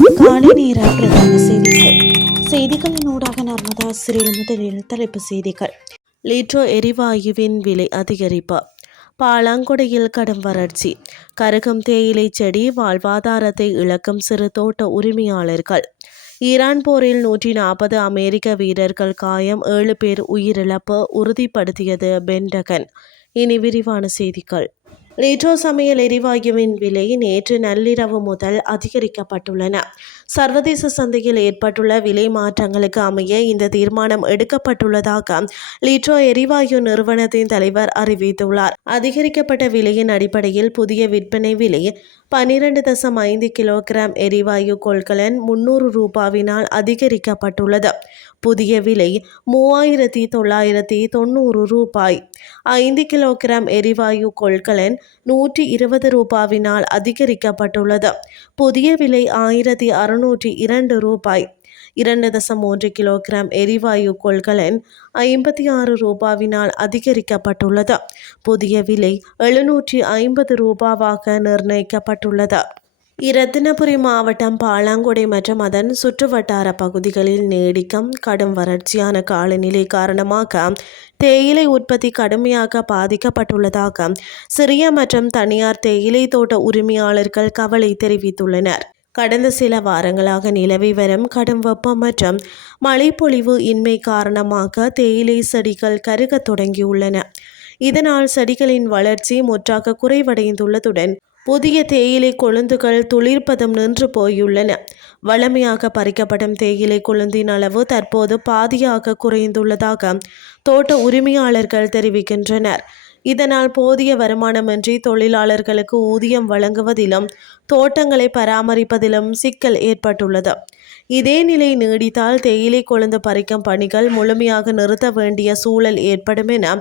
காலை நேர பிரதான செய்திகளின் ஊடாக நர்மதா சிறில் முதலில் தலைப்பு செய்திகள். லிட்ரோ எரிவாயுவின் விலை அதிகரிப்பு. பாலாங்கொடையில் கடும் வறட்சி. கருகும் தேயிலை செடி வாழ்வாதாரத்தை இழக்கும் சிறு தோட்ட உரிமையாளர்கள். ஈரான் போரில் 140 அமெரிக்க வீரர்கள் காயம், 7 பேர் உயிரிழப்பு உறுதிப்படுத்தியது பென்டகன். இனி விரிவான செய்திகள். லிட்ரோ சமையல் எரிவாயுவின் விலை நேற்று நள்ளிரவு முதல் அதிகரிக்கப்பட்டுள்ளன. சர்வதேச சந்தையில் ஏற்பட்டுள்ள விலை மாற்றங்களுக்கு அமைய இந்த தீர்மானம் எடுக்கப்பட்டுள்ளதாக லிட்ரோ எரிவாயு நிறுவனத்தின் தலைவர் அறிவித்துள்ளார். அதிகரிக்கப்பட்ட விலையின் அடிப்படையில் புதிய விற்பனை விலை 12.5 கிலோகிராம் எரிவாயு கொள்கலன் 300 ரூபாவினால் அதிகரிக்கப்பட்டுள்ளது. புதிய விலை 3990 ரூபாய். 5 கிலோகிராம் எரிவாயு கொள்கலன் 120 ரூபாவினால் அதிகரிக்கப்பட்டுள்ளது. புதிய விலை 1602 ரூபாய். 2.3 கிலோகிராம் எரிவாயு கொள்கலன் 56 ரூபாவினால் அதிகரிக்கப்பட்டுள்ளது. புதிய விலை 750 ரூபாவாக நிர்ணயிக்கப்பட்டுள்ளது. இரத்தினபுரி மாவட்டம் பாலாங்கொடை மற்றும் அதன் சுற்றுவட்டார பகுதிகளில் நீடிக்கும் கடும் வறட்சியான காலநிலை காரணமாக தேயிலை உற்பத்தி கடுமையாக பாதிக்கப்பட்டுள்ளதாக சிறிய மற்றும் தனியார் தேயிலை தோட்ட உரிமையாளர்கள் கவலை தெரிவித்துள்ளனர். கடந்த சில வாரங்களாக நிலவி வரும் கடும் வெப்பம் மற்றும் மழைப்பொழிவு இன்மை காரணமாக தேயிலை செடிகள் கருகத் தொடங்கியுள்ளன. இதனால் செடிகளின் வளர்ச்சி முற்றாக குறைவடைந்துள்ளதுடன் புதிய தேயிலை கொழுந்துகள் துளிர்ப்பதும் நின்று போயுள்ளன. வழமையாக பறிக்கப்படும் தேயிலை கொழுந்தின் அளவு தற்போது பாதியாக குறைந்துள்ளதாக தோட்ட உரிமையாளர்கள் தெரிவிக்கின்றனர். இதனால் போதிய வருமானமின்றி தொழிலாளர்களுக்கு ஊதியம் வழங்குவதிலும் தோட்டங்களை பராமரிப்பதிலும் சிக்கல் ஏற்பட்டுள்ளது. இதே நிலை நீடித்தால் தேயிலை கொழுந்து பறிக்கும் பணிகள் முழுமையாக நிறுத்த வேண்டிய சூழல் ஏற்படும் என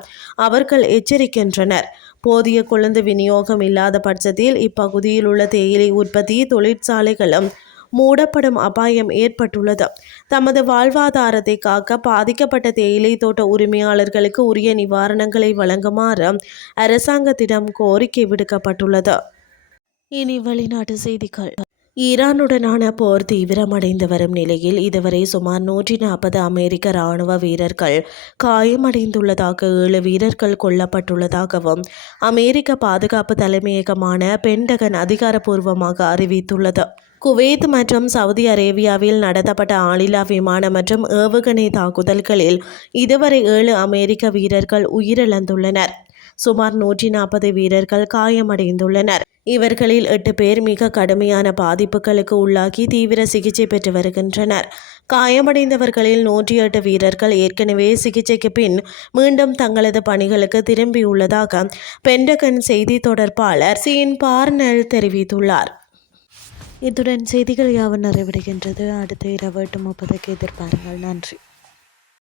அவர்கள் எச்சரிக்கின்றனர். போதிய கொழுந்து விநியோகம் இல்லாத பட்சத்தில் இப்பகுதியில் உள்ள தேயிலை உற்பத்தி தொழிற்சாலைகளும் மூடப்படும் அபாயம் ஏற்பட்டுள்ளது. தமது வாழ்வாதாரத்தை காக்க பாதிக்கப்பட்ட தேயிலை தோட்ட உரிமையாளர்களுக்கு உரிய நிவாரணங்களை வழங்குமாறு அரசாங்கத்திடம் கோரிக்கை விடுக்கப்பட்டுள்ளது. இனி வெளிநாட்டு செய்திகள். ஈரானுடனான போர் தீவிரமடைந்து வரும் நிலையில் இதுவரை சுமார் 140 அமெரிக்க இராணுவ வீரர்கள் காயமடைந்துள்ளதாக 7 வீரர்கள் கொல்லப்பட்டுள்ளதாகவும் அமெரிக்க பாதுகாப்பு தலைமையகமான பென்டகன் அதிகாரப்பூர்வமாக அறிவித்துள்ளது. குவைத் மற்றும் சவுதி அரேபியாவில் நடத்தப்பட்ட ஆளில்லா விமான மற்றும் ஏவுகணை தாக்குதல்களில் இதுவரை 7 அமெரிக்க வீரர்கள் உயிரிழந்துள்ளனர். சுமார் 140 வீரர்கள் காயமடைந்துள்ளனர். இவர்களில் 8 பேர் மிக கடுமையான பாதிப்புகளுக்கு உள்ளாகி தீவிர சிகிச்சை பெற்று வருகின்றனர். காயமடைந்தவர்களில் 108 வீரர்கள் ஏற்கனவே சிகிச்சைக்கு பின் மீண்டும் தங்களது பணிகளுக்கு திரும்பியுள்ளதாக பென்டகன் செய்தி தொடர்பாளர் சீன் பார்னெல் தெரிவித்துள்ளார். இத்துடன் செய்திகள் யாவும் நிறைவடைகின்றது. அடுத்த இரவு 8:30 எதிர்பாருங்கள். நன்றி.